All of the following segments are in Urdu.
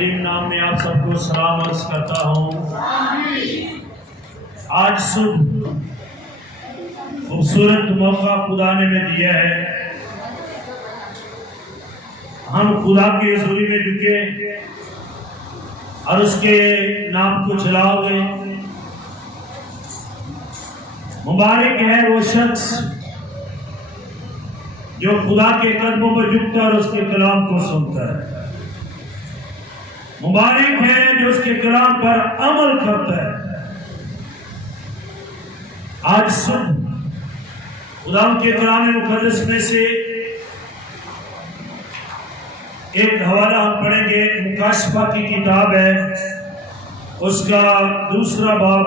عظیم نام میں آپ سب کو سلام عرض کرتا ہوں۔ آج صبح خوبصورت موقع خدا نے ہمیں دیا ہے، ہم خدا کی حضوری میں جھکے اور اس کے نام کو چلاؤ گے۔ مبارک ہے وہ شخص جو خدا کے قدموں پر جھکتا ہے اور اس کے کلام کو سنتا ہے۔ مبارک ہے جو اس کے کلام پر عمل کرتا ہے۔ آج صبح خدا کے کلام مقدس میں سے ایک حوالہ ہم پڑھیں گے، مکاشفہ کی کتاب ہے، اس کا 2 باب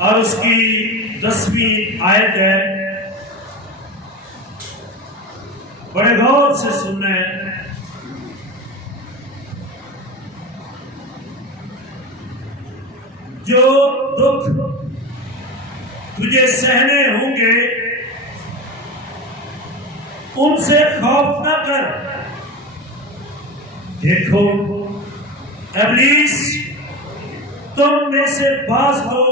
اور اس کی 10ویں آیت ہے۔ بڑے غور سے سننا ہے۔ جو دکھ تجھے سہنے ہوں گے ان سے خوف نہ کر، دیکھو ابلیس تم میں سے بعض کو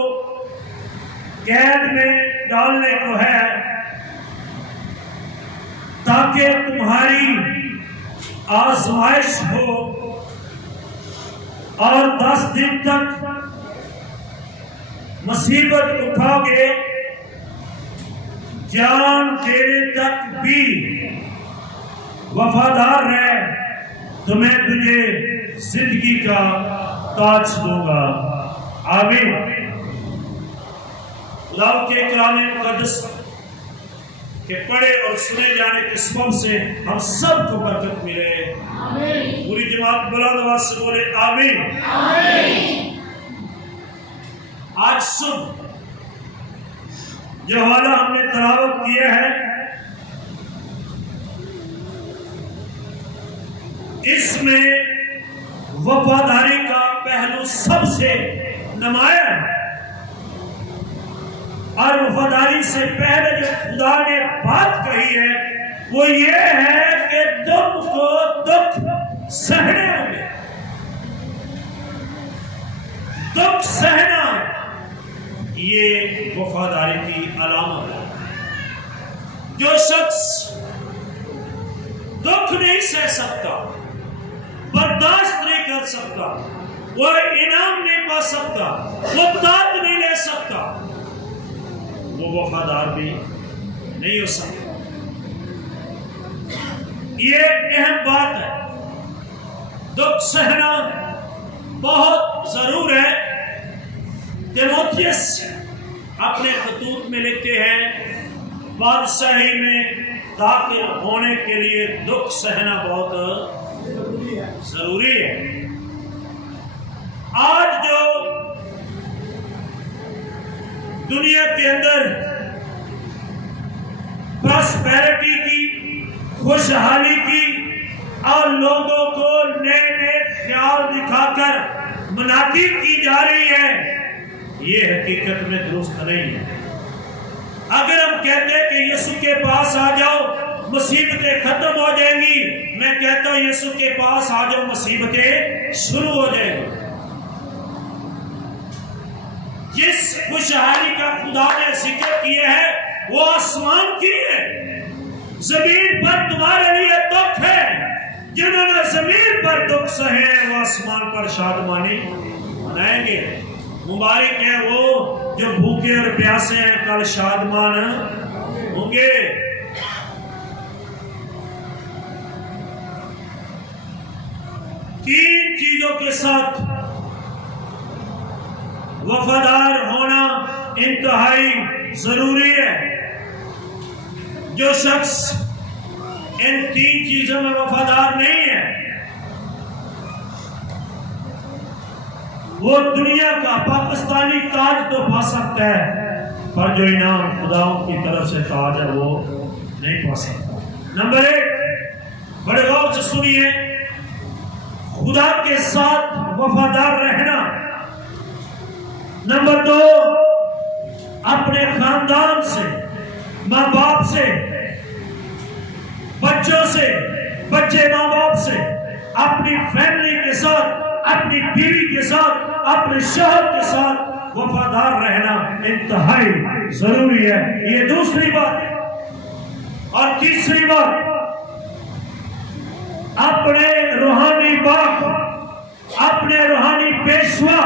قید میں ڈالنے کو ہے تاکہ تمہاری آزمائش ہو، اور 10 دن تک مصیبت اٹھاؤ گے، جان دینے تک بھی وفادار رہ، تمہیں تجھے زندگی کا تاج دوں گا۔ آمین۔ خدا کے کلام مقدس کہ پڑھے اور سنے جانے کے سبب سے ہم سب کو برکت ملے۔ پوری جماعت بلند آواز سے بولے آمین۔ آج صبح جو حوالہ ہم نے تلاوت کیا ہے، اس میں وفاداری کا پہلو سب سے نمایاں ہے، اور وفاداری سے پہلے جو خدا نے بات کہی ہے وہ یہ ہے کہ دکھ کو دکھ سہنے ہوں گے۔ دکھ سہنا یہ وفاداری کی علامت ہے۔ جو شخص دکھ نہیں سہ سکتا، برداشت نہیں کر سکتا، وہ انعام نہیں پا سکتا، وہ تاج نہیں لے سکتا، وہ وفادار بھی نہیں ہو سکتا۔ یہ اہم بات ہے۔ دکھ سہنا بہت ضرور ہے۔ تیموتھیوس اپنے خطوط میں لکھتے ہیں، بادشاہی میں داخل ہونے کے لیے دکھ سہنا بہت ضروری ہے۔ آج جو دنیا کے اندر پراسپیرٹی کی، خوشحالی کی، اور لوگوں کو نئے نئے خیال دکھا کر مناقب کی جا رہی ہے، یہ حقیقت میں درست نہیں ہے۔ اگر ہم کہتے ہیں کہ یسوع کے پاس آ جاؤ مصیبتیں ختم ہو جائیں گی، میں کہتا ہوں یسوع کے پاس آ جاؤ مصیبتیں شروع ہو جائیں گی۔ جس خوشحالی کا خدا نے ذکر کیا ہے وہ آسمان کی ہے۔ زمین پر تمہارے لیے دکھ ہے، جنہوں نے زمین پر دکھ سہے وہ آسمان پر شادمانی منائیں گے۔ مبارک ہے وہ جو بھوکے اور پیاسے ہیں، کل شادمان ہوں گے۔ تین چیزوں کے ساتھ وفادار ہونا انتہائی ضروری ہے۔ جو شخص ان 3 چیزوں میں وفادار نہیں ہے وہ دنیا کا پاکستانی تاج تو پا سکتا ہے، پر جو انعام خداؤں کی طرف سے تاج ہے وہ نہیں پا سکتا۔ نمبر 1، بڑے غور سے سنیے، خدا کے ساتھ وفادار رہنا۔ نمبر 2، اپنے خاندان سے، ماں باپ سے، بچے ماں باپ سے، اپنی فیملی کے ساتھ، اپنی بیوی کے ساتھ، اپنے شوہر کے ساتھ وفادار رہنا انتہائی ضروری ہے. یہ دوسری بات ہے. اور تیسری بات، اپنے روحانی باپ، اپنے روحانی پیشوا،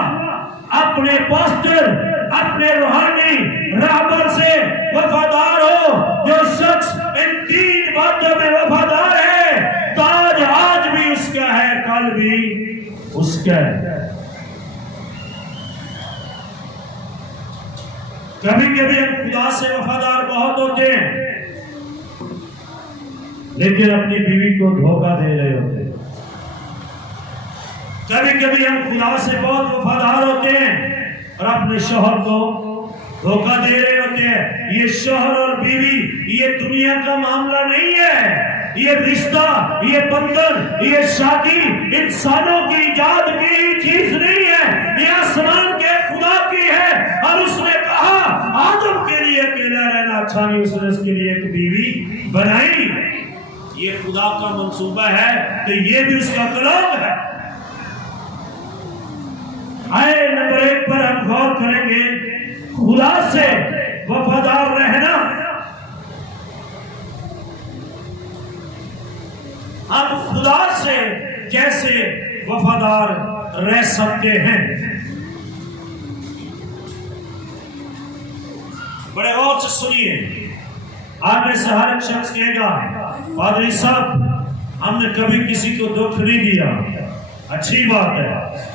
اپنے پاسٹر، اپنے روحانی رہبر سے وفادار ہو. جو شخص ان تین باتوں میں وفادار ہے، تاج آج بھی اس کا ہے، کل بھی اس کا ہے. کبھی کبھی ہم خدا سے وفادار بہت ہوتے ہیں، لیکن اپنی بیوی کو دھوکہ دے رہے ہوتے ہیں. کبھی کبھی ہم خدا سے بہت وفادار ہوتے ہیں اور اپنے شوہر کو دھوکہ دے رہے ہوتے ہیں. یہ شوہر اور بیوی یہ دنیا کا معاملہ نہیں ہے. یہ رشتہ، یہ بندھن، یہ شادی انسانوں کی ایجاد کی چیز نہیں ہے. یہ آسمان کے خدا کی ہے. اور اس نے کہا آدم کے لیے اکیلا رہنا اچھا نہیں، اس نے اس کے لیے ایک بیوی بنائی. یہ خدا کا منصوبہ ہے تو یہ بھی اس کا کلام ہے. آئے نمبر 1 پر ہم غور کریں گے، خدا سے وفادار رہنا. ہم خدا سے کیسے وفادار رہ سکتے ہیں؟ بڑے غور سے سنیے. آپ میں سے ہر ایک شخص کہے گا پادری صاحب ہم نے کبھی کسی کو دکھ نہیں دیا. اچھی بات ہے.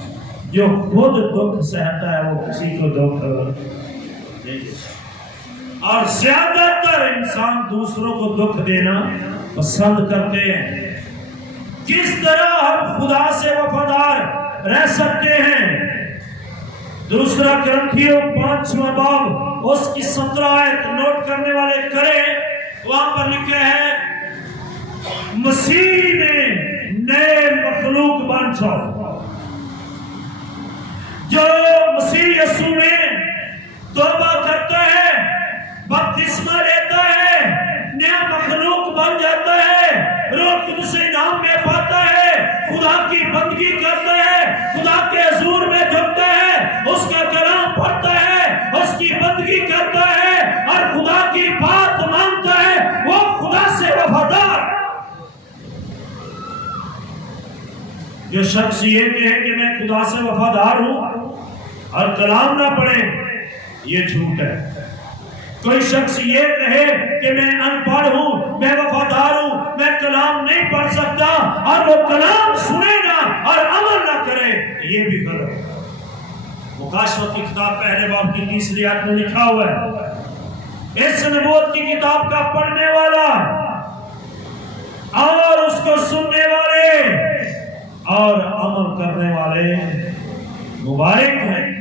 جو خود دکھ سہتا ہے وہ کسی کو دکھ نہیں دیتا. اور زیادہ تر انسان دوسروں کو دکھ دینا پسند کرتے ہیں. کس طرح ہم خدا سے وفادار رہ سکتے ہیں؟ دوسرا کرنتھیوں 5واں باب اس کی 17 آیت نوٹ کرنے والے کریں. وہاں پر لکھے ہیں مسیح میں نئے مخلوق بن جاؤ. جو مسیح یسوع میں توبہ کرتا ہے، بپتسمہ لیتا ہے، نیا مخلوق بن جاتا ہے، روح القدس انعام میں پاتا ہے، خدا کی بندگی کرتا ہے، خدا کے حضور میں جھکتا ہے، اس کا کلام پڑھتا ہے، اس کی بندگی کرتا ہے اور خدا کی بات مانتا ہے، وہ خدا سے وفادار. جو شخص یہ کہے کہ میں خدا سے وفادار ہوں اور کلام نہ پڑھے، یہ جھوٹ ہے. کوئی شخص یہ کہے کہ میں ان پڑھ ہوں، میں وفادار ہوں، میں کلام نہیں پڑھ سکتا، اور وہ کلام سنے نہ اور عمل نہ کرے، یہ بھی غلط ہے. مکاشفہ کی کتاب پہلے باب کی 30 آیت میں لکھا ہوا ہے اس نبوت کی کتاب کا پڑھنے والا اور اس کو سننے والے اور عمل کرنے والے مبارک ہیں.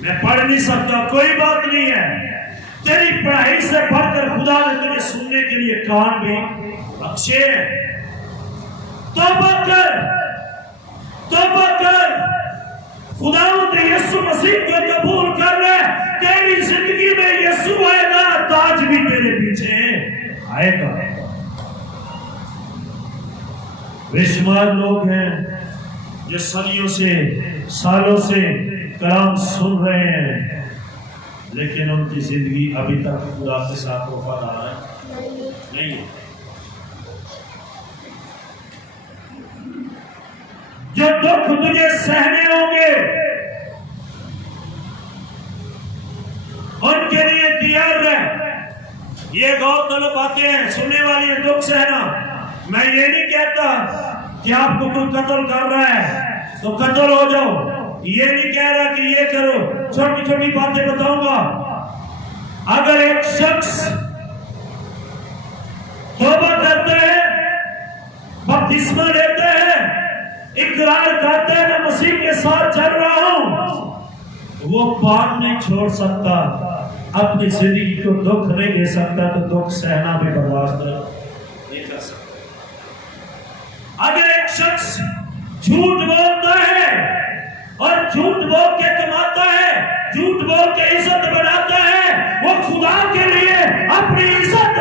میں پڑھ نہیں سکتا، کوئی بات نہیں ہے. تیری پڑھائی سے بڑھ کر خدا نے تجھے سننے کے لیے کان بھی بخشے. توبہ کر، توبہ کر، خداوند یسوع مسیح کو قبول کر لے. تیری زندگی میں یسوع آئے گا، تاج بھی تیرے پیچھے آئے گا. بے شمار لوگ ہیں جو صدیوں سے، سالوں سے کلام سن رہے ہیں، لیکن ان کی زندگی ابھی تک خدا کے ساتھ وفادار نہیں ہے. جو دکھ تجھے سہنے ہوں گے ان کے لیے تیار رہ. یہ غور طلب باتیں ہیں، سننے والی ہے دکھ سہنا. میں یہ نہیں کہتا کہ آپ کو کوئی قتل کر رہا ہے تو قتل ہو جاؤ، یہ نہیں کہہ رہا کہ یہ کرو. چھوٹی چھوٹی باتیں بتاؤں گا. اگر ایک شخص توبہ کرتا ہے، بپتسمہ لیتا ہے، اقرار کرتا ہے میں مسیح کے ساتھ چل رہا ہوں، وہ بات نہیں چھوڑ سکتا، اپنی زندگی کو دکھ نہیں دے سکتا، تو دکھ سہنا بھی برداشت نہیں کر سکتا. اگر ایک شخص جھوٹ بولتا ہے اور جھوٹ بول کے کماتا ہے، جھوٹ بول کے عزت بڑھاتا ہے، وہ خدا کے لیے اپنی عزت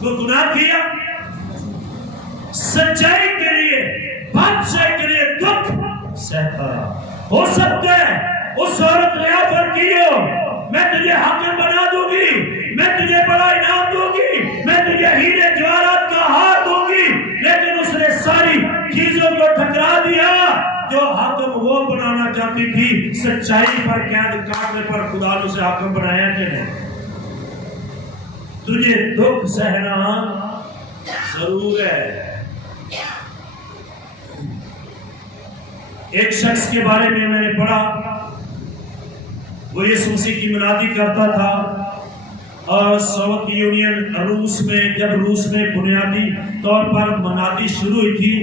کو گناہ کیا، سچائی کے لیے، بادشاہ کے لیے دکھ سہتا رہا۔ ہو سکتا ہے اس عورت نے آفر کی ہو، میں تجھے حاکم بنا دوں گی، میں تجھے بڑا انعام دوں گی، میں تجھے ہیرے جواہرات کا ہار دوں گی، لیکن اس نے ساری چیزوں کو ٹھکرا دیا جو حاکم وہ بنانا چاہتی تھی۔ سچائی پر قید کاٹنے پر خدا نے اسے حاکم بنایا کہ نہیں؟ تجھے دکھ سہنا ضرور ہے۔ ایک شخص کے بارے میں نے پڑھا، وہ یسوع مسیح کی منادی کرتا تھا، اور سوویت یونین روس میں، جب روس میں بنیادی طور پر منادی شروع ہوئی تھی،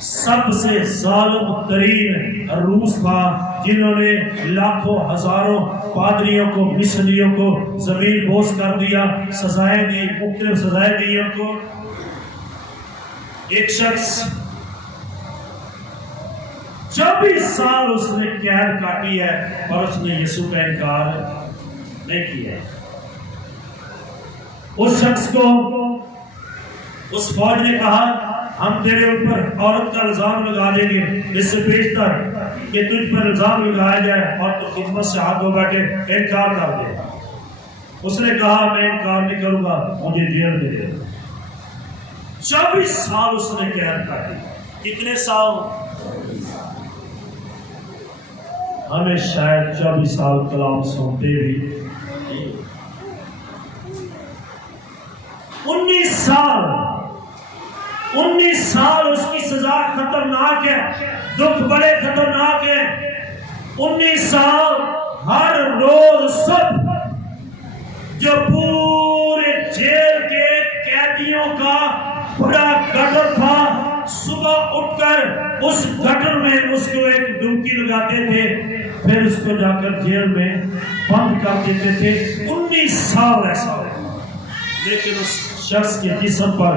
سب سے ظالم ترین روس تھا، جنہوں نے لاکھوں ہزاروں پادریوں کو، مشنریوں کو زمین بوس کر دیا، سزائیں دی، مختلف سزائیں دی ان کو۔ ایک شخص 24 سال اس نے قید کاٹی ہے اور اس نے یسوع کا انکار نہیں کیا۔ اس شخص کو اس فوج نے کہا، ہم تیرے اوپر عورت کا الزام لگا دیں گے، اس سے بیشتر کہ تجھ پر الزام لگایا جائے اور تو خدمت سے ہاتھ دھو بیٹھے، انکار کر دے۔ اس نے کہا میں انکار نہیں کروں گا، مجھے جیل دے دے۔ 24 سال اس نے قید کاٹی۔ کتنے سال؟ ہمیں شاید 24 سال کلام سنتے بھی 19 سال اس کی سزا خطرناک ہے، دکھ بڑے خطرناک ہے۔ 19 سال ہر روز صبح جو پورے جیل کے قیدیوں کا بڑا گٹر تھا، صبح اٹھ کر اس گٹر میں اس کو ایک ڈبکی لگاتے تھے، پھر اس کو جا کر جیل میں بند کر دیتے تھے۔ 19 سال ایسا ہے، لیکن اس شخص کے جسم پر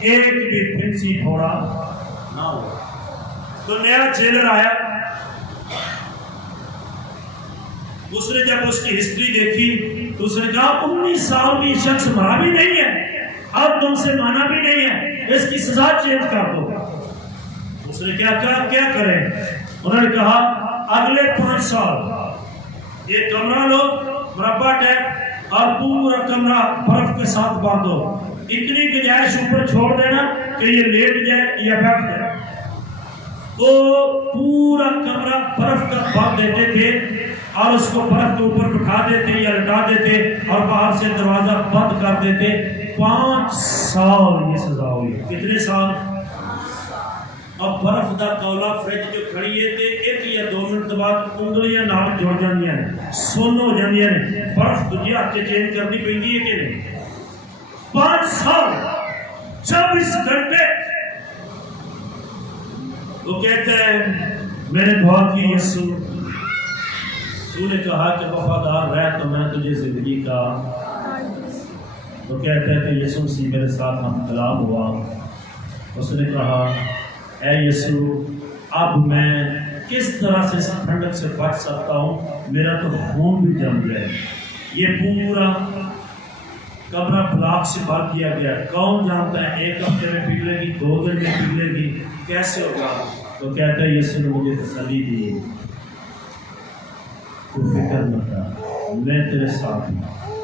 ایک بھی پھنسی پھوڑا نہ ہوا۔ تو نیا جیلر آیا، اس نے جب اس کی ہسٹری دیکھی تو اس نے کہا 19 سال کی شخص مرا بھی نہیں ہے، اب تم سے مانا بھی نہیں ہے، اس کی سزا چینج کر دو۔ اس نے کیا کہا کیا کریں؟ انہوں نے کہا اگلے 5 سال یہ کمرہ لو، مربع ٹیپ، اور پورا کمرہ برف کے ساتھ باندھو، اتنی گنجائش اوپر چھوڑ دینا کہ یہ لیٹ جائے یا بیٹھ جائے۔ وہ پورا کمرہ برف کا باندھ دیتے تھے اور اس کو برف کے اوپر بٹھا دیتے یا لٹا دیتے اور باہر سے دروازہ بند کر دیتے۔ 5 سال یہ سزا ہوئی۔ کتنے سال؟ اب برف دا کولا فریج جو کھڑی ہے تے 1 یا 2 منٹ بعد انگلیاں نال جڑ جاندیاں نے، سن ہو جاندیاں نے، برف دجے ہاتھ چینج کرنی پیندی ہے کہ نہیں؟ 5 سال 24 گھنٹے۔ وہ کہتا ہے میں نے دعا کی یسوع، تو نے کہا کہ وفادار رہ تو میں تجھے زندگی کا۔ وہ کہتا ہے کہ یسوع مسیح میرے ساتھ ہم کلام ہوا۔ اس نے کہا اے یسوع، اب میں کس طرح سے اس ٹھنڈک سے بچ سکتا ہوں؟ میرا تو خون بھی جم گیا، یہ پورا کمرہ بلاک سے بند کیا گیا، کون جانتا ہے 1 ہفتے میں پگھلے گی، 2 دن میں پگھلے گی، کیسے ہوگا؟ تو کہتا ہے یسوع نے مجھے تسلی دی، تو فکر مت کر، میں تیرے ساتھ ہوں۔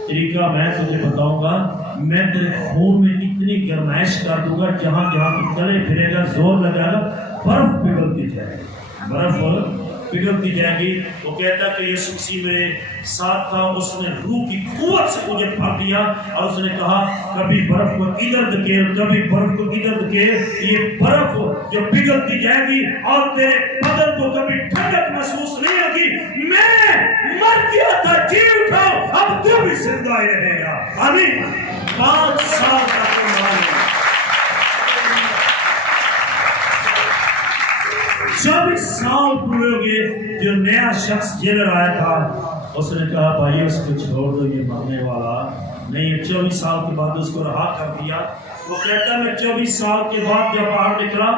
طریقہ میں تجھے بتاؤں گا، میں تیرے خون میں اتنی گرمائش کر دوں گا، جہاں جہاں تو چلے پھرے گا، زور لگا گا، برف پگھلتی جائے گی، برف پگھلتی جائے گی۔ وہ کہتا کہ یسوع مسیح میرے ساتھ تھا، اس نے روح کی قوت سے مجھے پکڑ لیا اور اس نے کہا کبھی برف کو ادھر دھکیل، کبھی برف کو ادھر دھکیل، یہ برف جو پگھلتی جائے گی اور تیرے بدن کو کبھی ٹھنڈک محسوس نہیں ہوگی۔ میں مر گیا تھا، جی اٹھا، اب تو بھی زندہ ہی رہے گا۔ آمین۔ 5 سال کا تمہارا 24 سال پورے ہو گئے۔ جو نیا شخص جیلر آیا تھا اس نے کہا بھائی اس کو چھوڑ دو، یہ مرنے والا نہیں ہے۔ 24 سال کے بعد اس کو رہا کر دیا۔ وہ کہتا میں 24 سال کے بعد جب باہر نکلا،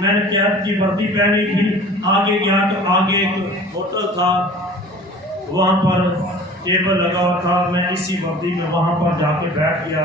میں نے قید کی وردی پہنی تھی، آگے گیا تو آگے ایک ہوٹل تھا، وہاں پر ٹیبل لگا ہوا تھا، میں اسی وردی میں وہاں پر جا کے بیٹھ گیا۔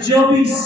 24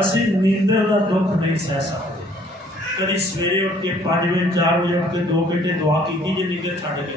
ਅਸੀਂ ਨੀਂਦਰ ਦਾ ਦੁੱਖ ਨਹੀਂ ਸਹਿ ਸਕਦੇ। ਕਦੀ ਸਵੇਰੇ ਉੱਠ ਕੇ 5 ਵਜੇ 4 ਵਜੇ ਉੱਠ ਕੇ 2 ਘੰਟੇ ਦੁਆ ਕੀਤੀ ਜੇ ਨੀਂਦਰ ਛੱਡ ਕੇ?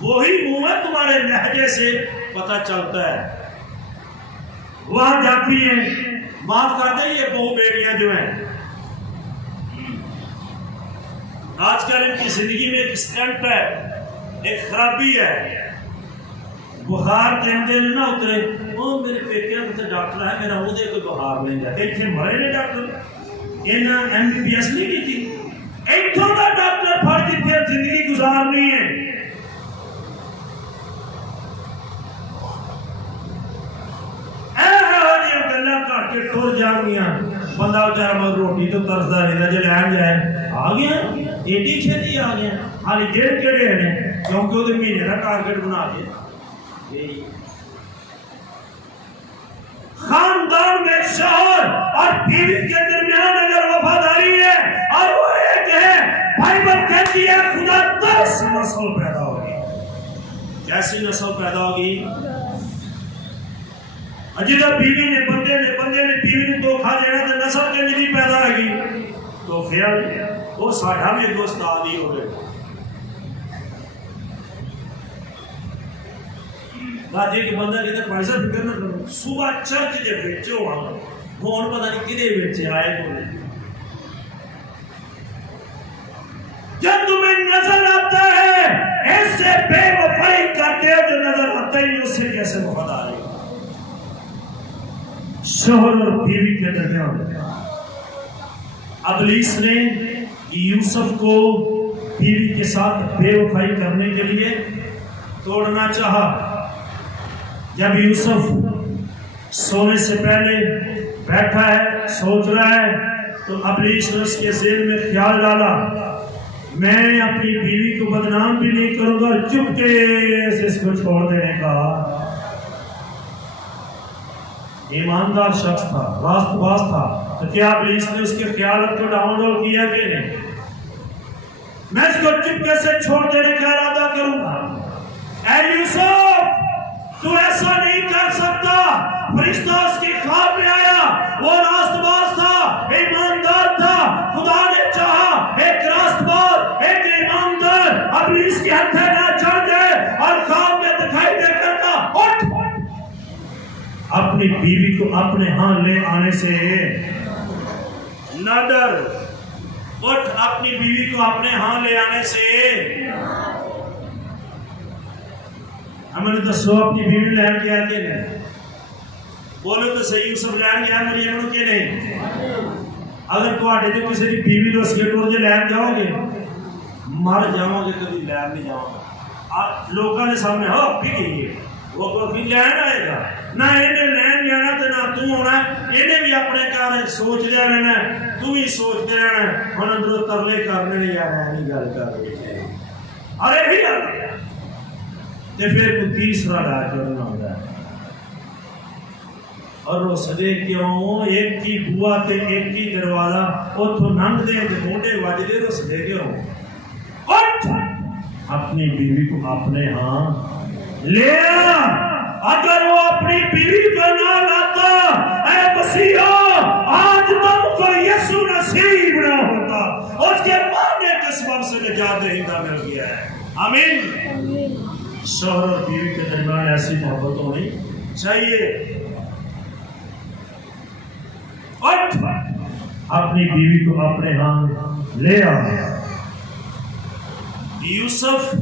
وہی منہ ہے، تمہارے لہجے سے پتہ چلتا ہے. وہاں جاتی ہیں، معاف کر دیں یہ بہو بیٹیاں جو ہیں، آج کل ان کی زندگی میں ایک اسٹنٹ ہے، ایک خرابی ہے. بخار کہتے ہیں نہ اترے، وہ میرے پیکے تے ڈاکٹر ہے، میرا وہ دے کوئی بخار نہیں جاتے. اتنے مرے نے ڈاکٹر، انہاں MBBS نہیں کی تھی، اتوں کا ڈاکٹر پھڑ جتنے زندگی گزارنی ہے. ٹر جانگیاں بندہ بیچارہ مگر روٹی تو ترسدا رہندا، جے لین جائے آ گیا ایڈی چھتی آ گیا. حالی ڈیڑھ کہڑے ہیں کیونکہ وہ مہینے کا ٹارگیٹ بنا کے. خاندان میں شوہر اور بیوی کے درمیان اگر وفاداری ہے اور وہ ایک ہے، بائبل کہتی ہے خدا 10 نسل پیدا ہوگی. کیسی نسل پیدا ہوگی؟ جدھر بیوی نے بندے نے بیوی نے دھوکھا دینا تو نسل کے نہیں پیدا ہوگی. تو پھر وہ ساڈا بھی ایک استاد ہی ہوگا. جی کہ بندہ کہتے پیسہ فکر نہ کرو، صبح چرچ دے وچ ہوواں ہون پتہ نہیں کدے وچ آئے بولے. جب تمہیں نظر آتا ہے ایسے بے وفائی کرتے ہو جو نظر آتا ہی اس سے کیسے وفاداری. شوہر اور بیوی کے درمیان ابلیس نے یوسف کو بیوی کے ساتھ بے وفائی کرنے کے لیے توڑنا چاہا. جب یوسف سونے سے پہلے بیٹھا ہے سوچ رہا ہے تو ابلیس نے اس کے ذہن میں خیال ڈالا میں اپنی بیوی کو بدنام بھی نہیں کروں گا، چپکے سے اس کو چھوڑ دینے کا. ایماندار شخص تھا، راست باز تھا، تو کیا ابلیس نے اس کے خیالات کو ڈاؤن لوڈ کیا کہ نہیں؟ میں اس کو چپکے سے چھوڑ دینے کا ارادہ کروں گا. اے یوسف تو ایسا نہیں کر سکتا. فرشتہ اس کی خواب میں آیا، وہ راست باز تھا، ایماندار تھا. خدا نے چاہا ایک راست باز، ایک ایماندار ابلیس کے ہتھے نہ چڑھ جائے اور خواب میں دکھائی دے کر کہا اٹھ. اپنی بیوی کو اپنے ہاں لے آنے سے نہ ڈر، اٹھ اپنی بیوی کو اپنے ہاں لے آنے سے. ہمیں نے دسو اپنی بیوی لین گیا کہ نہیں؟ بولو تو صحیح، یوسف لین گیا مریم نو کہ نہیں؟ اگر تواڈے تے کسی دی بیوی دس کے ٹور جے لین جاؤ گے مر جاؤ گے، کبھی لین نہیں جاؤ گے. لوگوں کے سامنے ہو بھی گئی ہے وہ کوئی لین آئے گا نہ، انہیں لین جانا تو نہ تو ہونا. انہیں بھی اپنے گھر سوچ دیا رہنا، تو بھی سوچتے رہنا. ہن اندروں ترلے کرنے نہیں یار نہیں گل کر رہے اور یہی گل تے پھر کوئی تیسرا لا کرنا ہوتا ہے. اور وہ سدے کیوں ایک کی بوا تے ایک کی دروازہ اتوں لنگ دے تے موڈے وجدے تو سدے کیوں. اٹھ اپنی بیوی کو اپنے ہاں لے آ. اگر وہ اپنی بیوی کو نہ لاتا اے مسیحا آج تم کو یسوع نصیب نہ ہوتا. اس کے مارنے کے سبب سے نجات دہندہ مل گیا ہے. آمین. شوہر اور بیوی کے درمیان ایسی محبت ہونی چاہیے. اٹھ اپنی بیوی کو اپنے ہاں لے آ. یوسف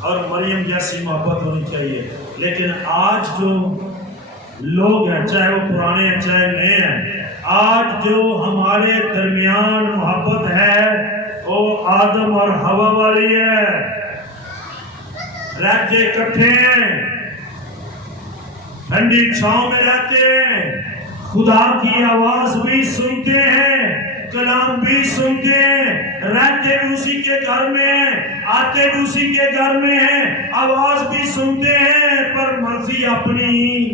اور مریم جیسی محبت ہونی چاہیے. لیکن آج جو لوگ ہیں چاہے وہ پرانے ہیں چاہے نئے ہیں، آج جو ہمارے درمیان محبت ہے وہ آدم اور ہوا والی ہے. رہتے اکٹھے ہیں، ٹھنڈی چھاؤں میں رہتے ہیں، خدا کی آواز بھی سنتے ہیں، کلام بھی سنتے ہیں، رہتے بھی اسی کے گھر میں ہیں، آتے بھی اسی کے گھر میں ہیں، آواز بھی سنتے ہیں، پر مرضی اپنی.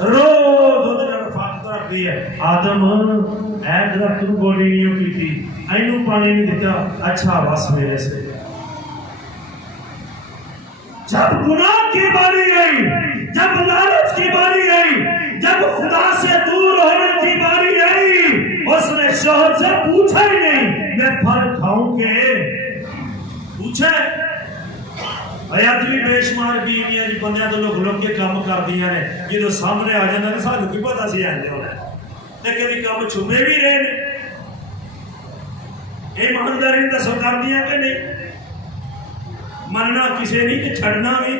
روز فرق رکھتی ہے. آدم اے درخت نو گولی نہیں کی تھی، اینو پانی نہیں دیتا، اچھا بس میرے سے. جب گناہ کی باری آئی، جب لالچ کی باری آئی، جب خدا سے دور ہونے کی باری آئی، اس نے شوہر سے پوچھا ہی نہیں میں پھل کھاؤں کے پوچھا اج بھی بے شمار بیویاں جی بندیاں تو لوگ لوگ کے کام کر دیا نے جدو سامنے آ جانا نے سانو کی پتا سی آندے ہونا تے کبھی کام چھمے بھی رہے نے ایمانداری دسو کر دیا کہ نہیں مننا کسے نہیں کہ چھڑنا بھی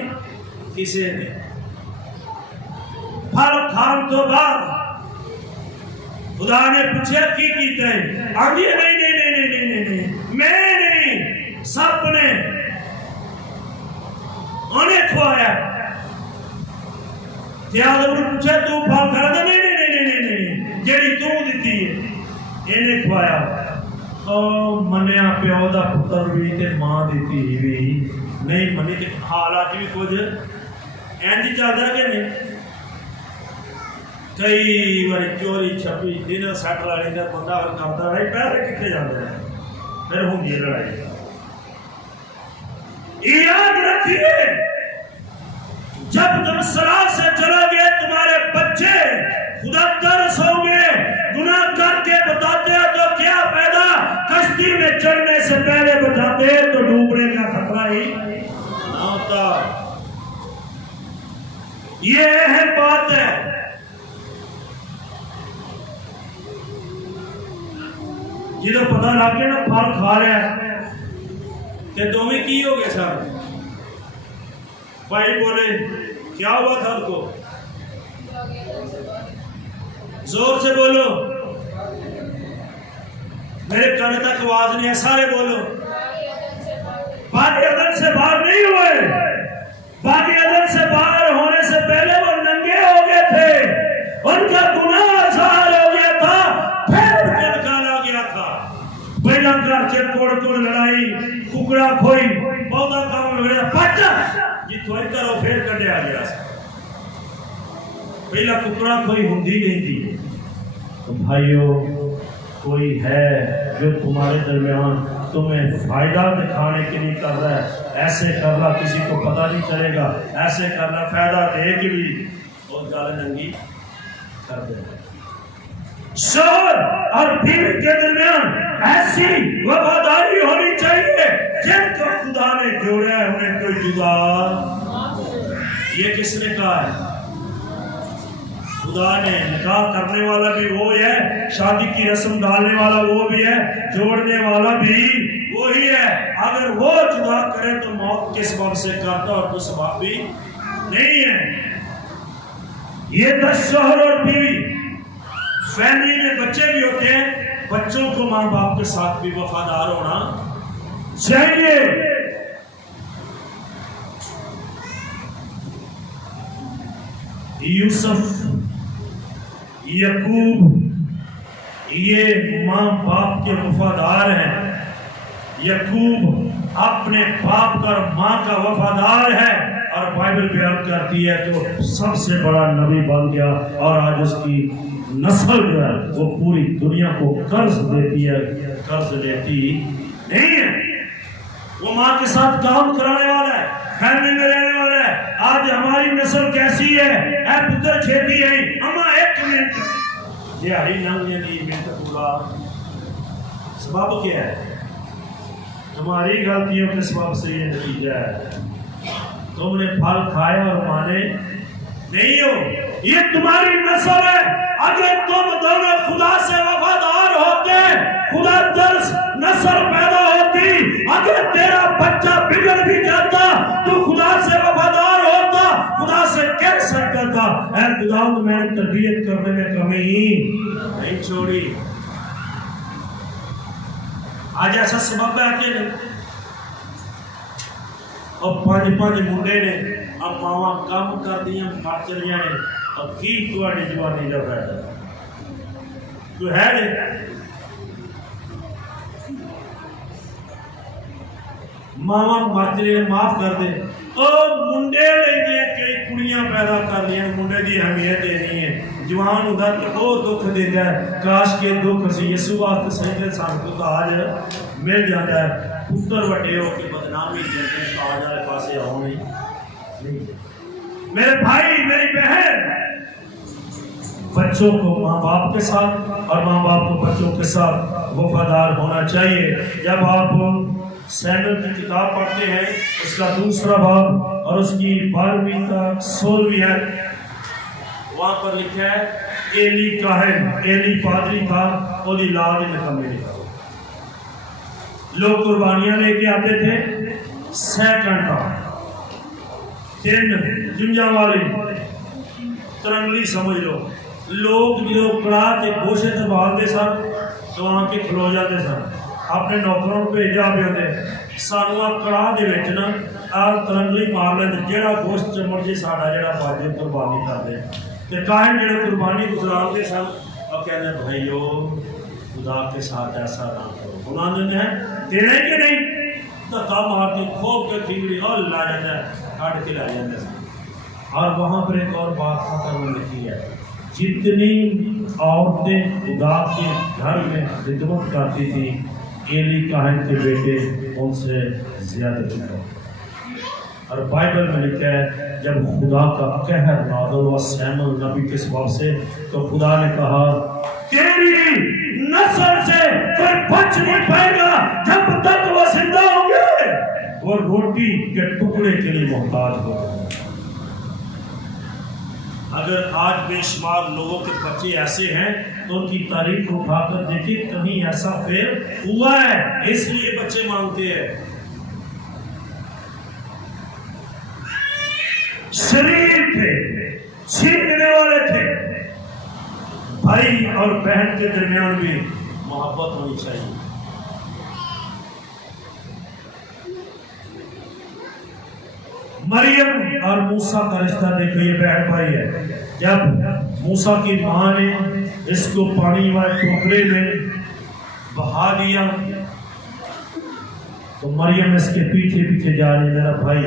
کسے نہیں پھل کھان تو بعد خدا نے پوچھا کی کیتا ہے آگے نہیں میں نہیں سب نے انہیں کھوایا آدم نے پوچھا تو پھل کھا دے نہیں جیڑی تو دیتی ہے انہیں کھوایا منیا پیو دا پتر بھی تے ماں دیتی بھی نہیں منی تے حالات بھی کچھ اینج چلدا کہ نہیں کئی باری چوری چھپی دن سٹ لانے کا بندہ کرتا رہے پیسے کتنے جاتے ہیں پھر ہوگی لڑائی یاد رکھیے جب تم سرا سے چلا گئے تمہارے بچے خدا ترس ہوں گے گناہ کر کے بتاتے ہیں تو کیا فائدہ کشتی میں چڑھنے سے پہلے بتاتے ہیں تو ڈوبنے کا خطرہ ہی نہ ہوتا یہ اہم بات ہے جدو پتہ لگ گیا نا پھل کھا رہا ہے تے دوویں کی ہو گئے سر بھائی بولے کیا ہوا تھا ان کو زور سے بولو میرے کان تک آواز نہیں ہے سارے بولو باغ عدن سے باہر نہیں ہوئے باغ عدن سے باہر ہونے سے پہلے وہ ننگے ہو گئے تھے ان کا گناہ ظاہر ہو گیا تھا پھر ان کو نکالا گیا تھا پہلا گھر سے کوڑ لڑائی ککڑا کھوئی بہتا کام لگا پچا جی تھوڑی کرو پھر کٹے آ گیا پہلا ککڑا کوئی ہوندی نہیں تھی تو بھائیو کوئی ہے جو تمہارے درمیان تمہیں فائدہ دکھانے کے لیے کر رہا ہے ایسے کرنا کسی کو پتہ نہیں چلے گا ایسے کرنا فائدہ دے کے لیے اور گال ننگی کر دے شوہر اور بیوی کے درمیان ایسی وفاداری ہونی چاہیے جن کو خدا نے جوڑا ہے انہیں کوئی جدا یہ کس نے کہا ہے خدا نے نکاح کرنے والا بھی وہ ہے شادی کی رسم ڈالنے والا وہ بھی ہے جوڑنے والا بھی وہی ہے اگر وہ جدا کرے تو موت کے سبب سے کرتا اور تو سبب بھی نہیں ہے یہ 10 شوہر اور بیوی فیملی میں بچے بھی ہوتے ہیں بچوں کو ماں باپ کے ساتھ بھی وفادار ہونا چاہیے یوسف یعقوب یہ ماں باپ کے وفادار ہیں یعقوب اپنے باپ اور ماں کا وفادار ہے اور بائبل بیان کرتی ہے تو سب سے بڑا نبی بن گیا اور آج اس کی نسل جو ہے وہ پوری دنیا کو قرض دیتی ہے قرض لیتی نہیں ہے وہ ماں کے ساتھ کام کرانے والا ہے فیملی میں رہنے والا ہے آج ہماری نسل کیسی ہے اے پتر چھیتی ہے اما 1 منٹ یہ ہری نام نہیں منٹ پورا سبب کیا ہے تمہاری غلطیوں کے سبب سے یہ نتیجہ ہے تم نے پھل کھایا اور مانے نہیں ہو یہ تمہاری نسل ہے اگر تم دونوں خدا سے وفادار ہوتے خدا درس نسل پیدا ہوتی اگر تیرا بچہ بگڑ بھی جاتا تو خدا سے وفادار ہوتا خدا سے کہہ سکتا تھا اے خدا میں نے تربیت کرنے میں کمی نہیں چھوڑی آج ایسا سبب ہے کہ اور 5 منڈے نے اب ماما کام کر دیا مار چلیا نے اب کی تواڈی جوانی دا فائدہ تو ہے ماما مارچے معاف کر دے او منڈے لے کئی کڑیاں پیدا کر لیا منڈے دی اہمیت نہیں ہے جوان ہوتا تو وہ دکھ دیتا ہے کاش کے دکھ سی یسوع واسطے سجدے سان کو آج مل جاتا ہے پتر وڈے ہو کے بدنامی جلدی آج والے پاسے آؤ نہیں میرے بھائی میری بہن بچوں کو ماں باپ کے ساتھ اور ماں باپ کو بچوں کے ساتھ وفادار ہونا چاہیے۔ جب آپ سیموئیل کی کتاب پڑھتے ہیں اس کا 2 باب اور اس کی 12ویں تا 16ویں ہے، وہاں پر لکھا ہے ایلی کاہن، ایلی پادری تھا، اور اولاد نکمے نہیں تھا۔ لوگ قربانیاں لے کے آتے تھے، 6 گھنٹہ 3 جنجا والی ترنگلی سمجھ لو، لوگ جو کڑا کے گوشے سے باندھتے سن تو وہاں کے کھلو جاتے سن، اپنے نوکروں کو بھیجا پہ ہوتے سانوا کڑا دے وچ نا ترنگلی مار لیندے، جیڑا گوشت چمڑ جی ساڈا جیڑا باجے قربانی کرتے تے کاہن جڑے قربانی گزارتے سن اور کہتے بھائیو خدا کے ساتھ ایسا نہ کرو، بنا دیتے ہیں دینا ہی کہ نہیں، دھکا مار کے کھوپ کے کھینگڑی اور لا جاتا ہے، کاٹ کے لا جاتے ہیں۔ اور وہاں پر ایک اور بات خطر میں لکھی ہے، جتنی عورتیں خدا کے گھر میں خدمت کرتی تھی ایلی کاہن کے بیٹے ان سے زیادہ تھے۔ اور بائبل میں لکھا ہے جب خدا کا قہر نازل ہوا سیموئیل نبی کے سبب سے تو خدا نے کہا تیری نسل سے کوئی بچ نہیں پائے گا جب تک وہ زندہ ہوں گے، وہ روٹی کے ٹکڑے کے لیے محتاج ہوگا۔ اگر آج بے شمار لوگوں کے بچے ایسے ہیں تو ان کی تاریخ اٹھا کر دیکھیں کہیں ایسا فیل ہوا ہے، اس لیے بچے مانگتے ہیں۔ شریف تھے، چھیننے والے تھے، بھائی اور بہن کے درمیان بھی محبت ہونی چاہیے۔ مریم اور موسیٰ کا رشتہ دیکھو، یہ بہن بھائی ہے۔ جب موسیٰ کی ماں نے اس کو پانی والے ٹوکرے میں بہا دیا تو مریم اس کے پیچھے پیچھے جا رہی، میرا بھائی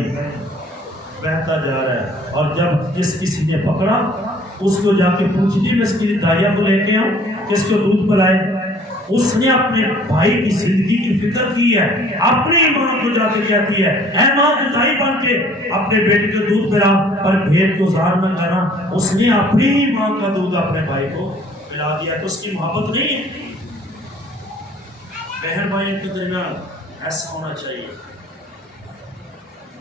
بہتا جا رہا ہے، اور جب جس کسی نے پکڑا اس کو جا کے پوچھتی میں اس کی دائیا کو لے کے آؤں کس کو دودھ پلائے، اس نے اپنے بھائی کی زندگی کی فکر کی ہے، اپنی ماں کو جا کے کہتی ہے اے ماں جدائی بن کے اپنے بیٹے کو دودھ پلا، پر بھید کو ظاہر نہ کرنا، اس نے اپنی ہی ماں کا دودھ اپنے بھائی کو پلا دیا، تو اس کی محبت نہیں ہے۔ بہن بھائی کے درمیان ایسا ہونا چاہیے،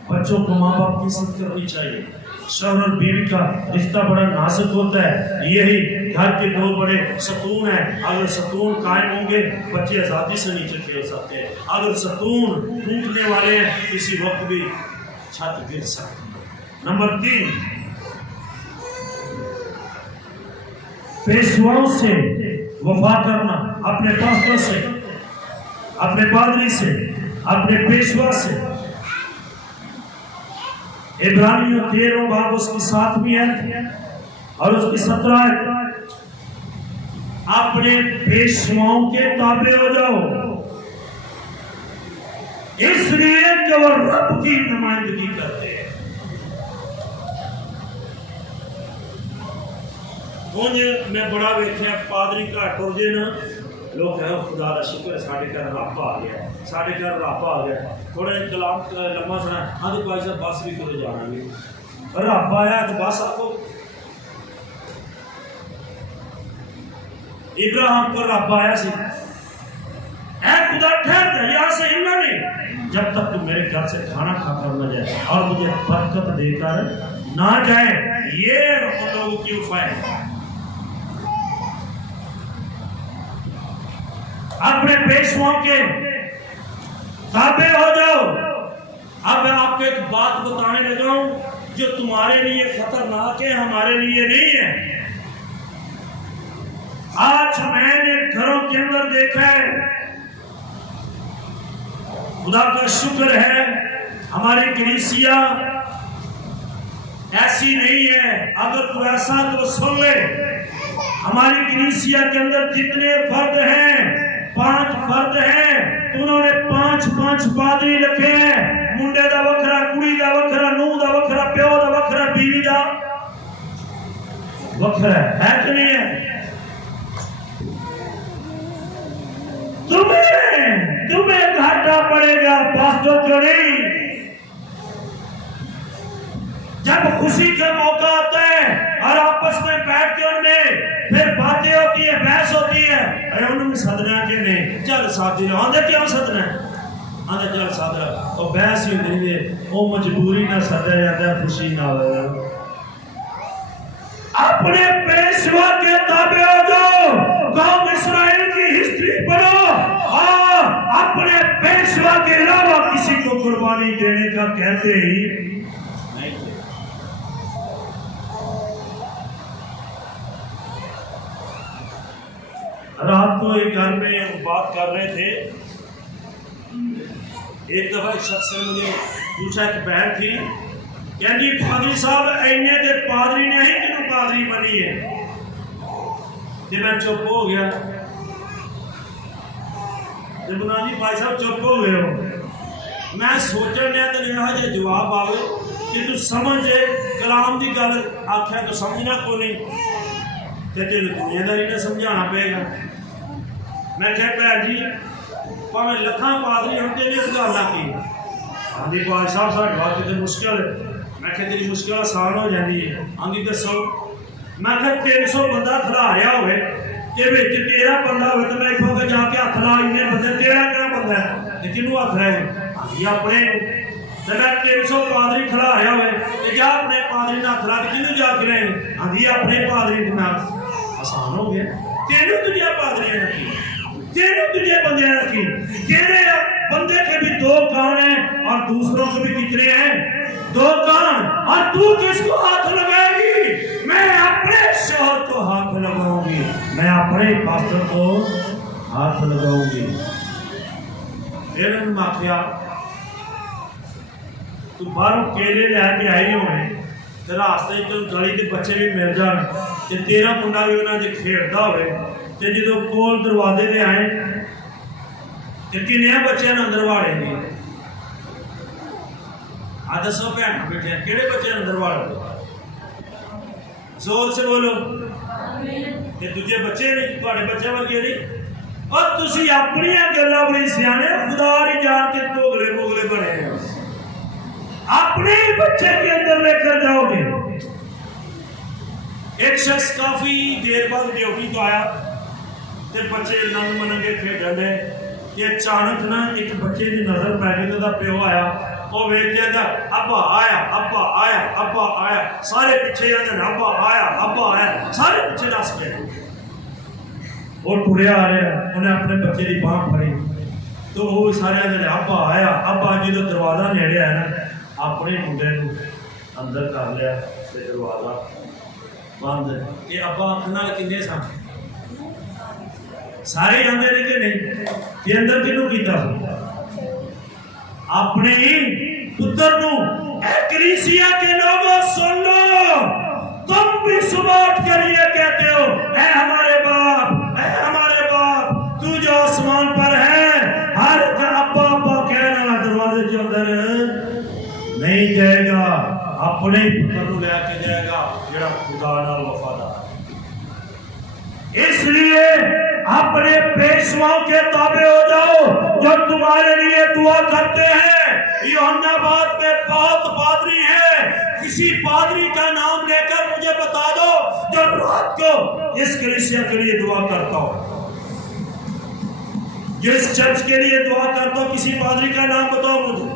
بچوں کو ماں باپ کی عزت کرنی چاہیے۔ شوہر اور بیوی کا رشتہ بڑا نازک ہوتا ہے، یہی گھر کے دو بڑے ستون ہیں، اگر ستون قائم ہوں گے بچے آزادی سے نیچے کھیل سکتے ہیں، اگر ستون ٹوٹنے والے ہیں کسی وقت بھی چھت گر سکتی ہے۔ نمبر 3، پیشواؤں سے وفا کرنا، اپنے پاستر سے، اپنے پادری سے، اپنے پیشوا سے۔ عبرانیوں 13 باب اس کی 7ویں ہے اور اس کی 17 ہے، اپنے پیشواؤں کے تابع ہو جاؤ، اس لیے کہ وہ رب کی نمائندگی کرتے ہیں۔ میں بڑا ویکھیا پادری گھر ٹر جے نا، لوگ کہہ خدا کا شکر ہے ساڈے گھر رب آ گیا، ساڈے گھر رب آ گیا، تھوڑا کلام لمبا سنا ہاں تو بھائی صاحب بس بھی کرے جانا گے، رب آیا تو بس آکو۔ ابراہیم کو رب آیا سی، اے خدا ٹھہر جا یہاں سے ہلنا نہیں جب تک تو میرے گھر سے کھانا کھا کر نہ جائے اور مجھے برکت دے کر نہ جائے۔ یہ رب لوگوں کی وفا ہے۔ اپنے پیشواؤں کے تابع ہو جاؤ۔ اب میں آپ کو ایک بات بتانے لگا ہوں جو تمہارے لیے خطرناک ہے، ہمارے لیے نہیں ہے۔ آج میں نے گھروں کے اندر دیکھا ہے، خدا کا شکر ہے ہماری کلیسیا ایسی نہیں ہے، اگر تو ایسا تو سن لے، ہماری کلیسیا کے اندر جتنے فرد ہیں 5 فرد ہیں، انہوں نے 5 پادری رکھے ہیں، منڈے دا وکھرا، کڑی دا وکھرا، نوح دا وکھرا، پیو دا وکھرا، بیوی دا وکھرا ہے کہ نہیں ہے؟ تمہیں گھاٹا پڑے گا پاسٹر کو نہیں۔ جب خوشی کا موقع آتا ہے اور آپس میں بیٹھ کے ان میں پھر باتیں ہوتی ہے، بحث ہوتی ہے، ارے انہوں نے سدنا کہ نہیں، چل ساتھی لو، آدھے کیوں سدنا ہے، آدھے چل ساتھ رہا، وہ بحث ہی نہیں ہے، وہ مجبوری نہ سدیا جاتا ہے، خوشی نہ ہو۔ اپنے پیشوا کے تابع ہو جاؤ، قوم اسرائیل کی ہسٹری پڑھو اور اپنے پیشوا کے علاوہ کسی کو قربانی دینے کا کہتے ہی نہیں تھے۔ رات کو ایک گھر میں بات کر رہے تھے، ایک دفعہ ایک شخص نے مجھے پوچھا، ایک بہن تھی، کہ جی پادری صاحب اینے دے پادری نے ہی کنوں پادری بنی ہے، جب میں چپ ہو گیا، جب جی بھائی صاحب چپ ہو گئے ہو، میں سوچن لیا تو نہیں جی جواب آئے کہ تو سمجھے کلام دی گل آخیا تو سمجھنا کو نہیں، کہ تیرے دنیا داری نے سمجھانا پے گا۔ میں کہہ پہ جی پاویں لکھاں پادری ہم تیری اس گل نہ کی، آندھی پادری صاحب ساڈے واسطے تے مشکل ہے، میں کہ تیری مشکل آسان ہو جاتی ہے، آندھی دسو، میں کہ 300 بندہ کھلاریا ہوئے کہ وچ تیرا بندہ ہوئے تو میں کہوں گا جا کے ہاتھ لا، انہیں بندے تیرا کیا بندہ ہے، تے کنوں ہاتھ رہے آندھی اپنے تے میں 300 پادری کھلاریا ہوئے تے جا اپنے پادری نہ ہاتھ لا تے کنوں جا کے رہے آندھی اپنے پادری میں آسان ہو گیا۔ تینوں تجھے پادری رکھی، تینوں تجھے بندے رکھی، تیرے بندے کے بھی 2 کان ہیں اور دوسروں کے بھی کتنے ہیں، 2 کان، اور تو کس کو ہاتھ لگائے گی؟ میں اپنے شوہر کو ہاتھ لگاؤں گی، میں اپنے پاسٹر کو ہاتھ لگاؤں گی۔ پھر انہوں نے آخیا تو باہروں کیلے لے کے آئی ہوئے تو راستے تو گلی کے بچے بھی مل جان تے تیرا منڈا بھی انہوں نے کھیڑتا ہوئے تے جدو کول دروازے دے آئے تے کنیا بچے نے اندر واڑے گے، آ دسو بہن بیٹھے ہیں کہڑے بچے اندر واڑے، زور سے بولو، تے تجھے بچے نہیں، تھوڑے بچے ورگے نہیں، اور تسی اپنی گلاں بڑی سیانے خدا نہیں جان کے بوگلے بوگلے بنے ہیں، اپنے بچے کے اندر لے کر جاؤ گے۔ ایک شخص کافی دیر بعد ڈیوٹی تو آیا تے بچے ننگ منگے کھیڈ رہے کہ اچانک نہ ایک بچے کی نظر پی گئی، تو پیو آیا، وہ ویکھ گیا ابا آیا ابا آیا ابا آیا، سارے پیچھے جاتے ہیں ابا آیا ابا آیا، سارے پیچھے نس پے، وہ ٹریا آ رہا ہے، انہیں اپنے بچے کی باہ پھڑی تو وہ سارے آتے ہیں ابا آیا ابا، جدو دروازہ نیڑے آیا نا اپنے منڈے کو اندر کر لیا تے دروازہ بند، کہ ابا آنکھنا کنے سن، سارے جاندے نے کہ نہیں، کہ اندر کنوں کیتا اپنے پتر نو۔ اے کلیسیا کے لوگوں سن لو، تم بھی صبح اٹھ کر یہ کہتے ہو اے ہمارے باپ، اے ہمارے باپ تو جو آسمان پر ہے، ہر ابا ابا کہنا دروازے کے اندر نہیں جائے گا، اپنے پتر نو لے کے جائے گا جڑا خدا نال وفادار۔ اس لیے اپنے پیشواؤں کے تابع ہو جاؤ جو تمہارے لیے دعا کرتے ہیں۔ یوحنا باد میں بہت پادری ہیں، کسی پادری کا نام لے کر مجھے بتا دو جو رات کو اس کلیسیا کے لیے دعا کرتا ہو، جس چرچ کے لیے دعا کرتا ہو، کسی پادری کا نام بتاؤ مجھے۔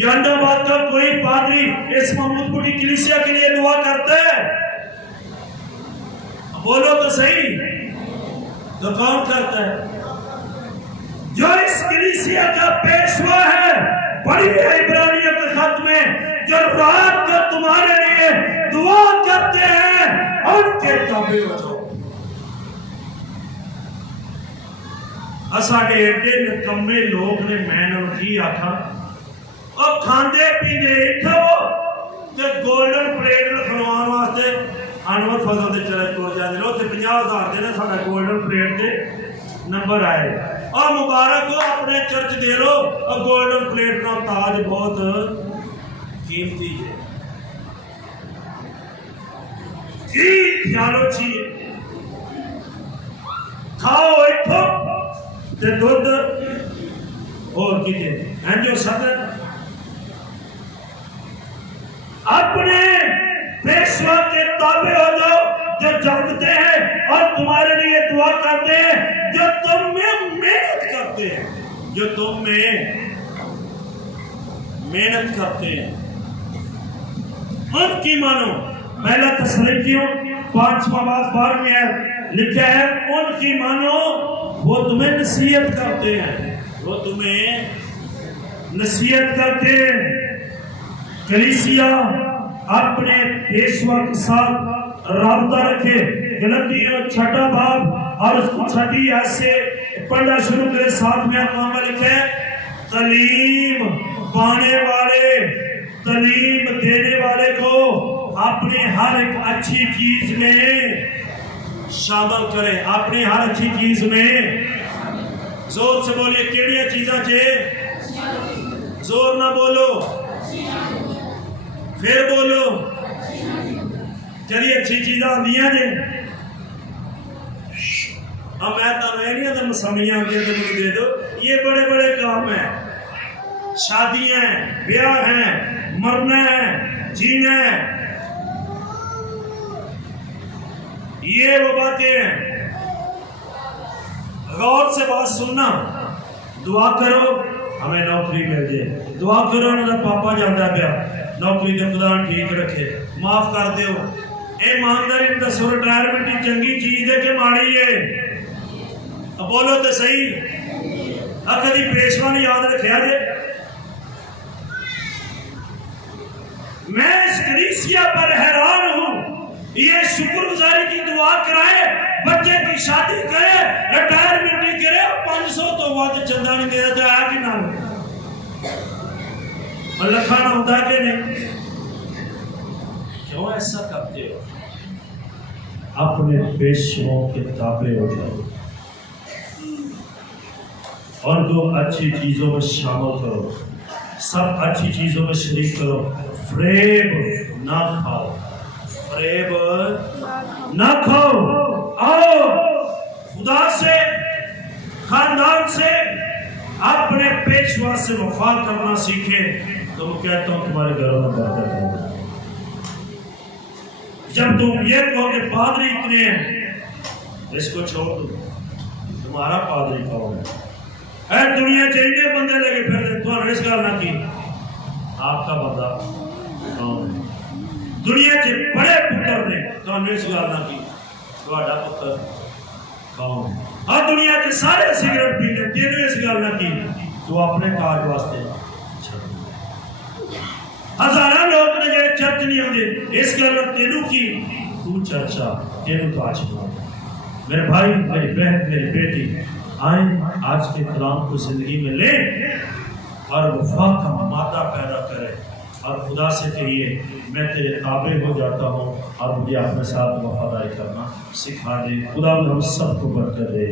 یوحنا باد کا کوئی پادری اس محمود پوٹی کلیسیا کے لیے دعا کرتا ہے؟ بولو تو صحیح، تو کون کرتا ہے؟ جو اس کلیسیا کا پیشوا ہے، بڑی عبرانیوں کے خط میں جو رات کو تمہارے لیے دعا کرتے ہیں، ان کے تابع ہو جاؤ۔ ساڈے ایڈے نکمے لوگ نے میں نے کی آکھا اور کھاندے پیندے اتھو تے گولڈن پلیٹ لکھوان واسطے انور فضل دے چلے ٹر جاندے لو تے 50,000 دے نا ساڈا گولڈن پلیٹ دے نمبر آئے، اور مبارک ہو اپنے چرچ دے لو، اور گولڈن پلیٹ کا تاج بہت قیمتی ہے، کی خیالو چاہیے کھاؤ اتھو تے دودھ اور کیجئے ہیں جو صدر اپنے پیشوا کے تابع ہو جاؤ جو جاگتے ہیں اور تمہارے لیے دعا کرتے ہیں، جو تم میں محنت کرتے ہیں، جو تم میں محنت کرتے ہیں، ان کی مانو۔ پہلا تسلیکیوں 5:12 میں لکھا ہے ان کی مانو، وہ تمہیں نصیحت کرتے ہیں، وہ تمہیں نصیحت کرتے ہیں۔ کلیسیا اپنے پیشوا کے ساتھ رابطہ رکھے۔ غلطیوں 6 باب اور اس کو 6 آیت سے پڑھنا شروع کرے۔ 7 میں اقوام لکھے تعلیم پانے والے، تعلیم دینے والے کو اپنی ہر ایک اچھی چیز میں شامل کرے، اپنی ہر اچھی چیز میں۔ زور سے بولیے کیڑیاں چیزاں چے، زور نہ بولو، پھر بولو۔ چلیے اچھی چیزاں دیاں جے، اب میں تمہیں نہیں ادھر مسمیاں کے تو مجھے دے دو۔ یہ بڑے بڑے کام ہیں، شادیاں ہیں، بیاہ ہیں، مرنا ہے، جینا ہے، یہ وہ باتیں ہیں۔ غور سے بات سننا۔ دعا کرو ہمیں نوکری مل جائے، دعا کرو نہ پاپا جانا پیا نوکری کے خدا ٹھیک رکھے، معاف کر دیو۔ ایمانداری دسو ریٹائرمنٹ کی چنگی چیز ہے کہ ماڑی ہے؟ اب بولو تو صحیح۔ کبھی پیشوا نے یاد رکھا جے؟ میں اس کلیسیا پر حیران ہوں، یہ شکر گزاری کی دعا کرائے، بچے کی شادی کرے، ریٹائرمنٹ نہیں کرے، 500 تو وعد چندہ نہیں دے دیتا ہے کہ نہ لکھانا ہوتا ہے کہ نہیں؟ کیوں ایسا کرتے ہو؟ اپنے پیشوں کے تابع ہو جاؤ، اور دو اچھی چیزوں میں شامل کرو، سب اچھی چیزوں میں شریک کرو۔ فریب نہ کھاؤ، فریب نہ کھاؤ۔ آؤ خدا سے، خاندان سے، اپنے پیشوا سے وفا کرنا سیکھیں، تو میں کہتا ہوں تمہارے گھروں میں برکت ہوگی۔ جب تم یہ کہو کہ پادری اتنے ہیں، اس کو چھوڑ دو، تمہارا پادری کون ہے؟ اے دنیا چاہیے بندے لگے پھر تو اس گل نہ کی، آپ کا بندہ کون ہے؟ دنیا کے بڑے پتر نے تو اس گل نہ کی، تھوڑا پتر کون ہے؟ اور دنیا کے سارے سگریٹ پیتے تینوں اس گل نہ کی، تو اپنے کاج واسطے ہزارہ لوگ نے جو چرچ نہیں ہوتے اس گل تینوں کی، تو چرچا تینوں کاج بنا۔ میرے بھائی، میری بہن، میری بیٹی، آئیں آج کے کلام کو زندگی میں لیں اور وفا کا مادہ پیدا کریں، اور خدا سے کہیے میں تیرے تابع ہو جاتا ہوں اور مجھے اپنے ساتھ وفاداری کرنا سکھا دے۔ خدا ہم سب کو برکت دے۔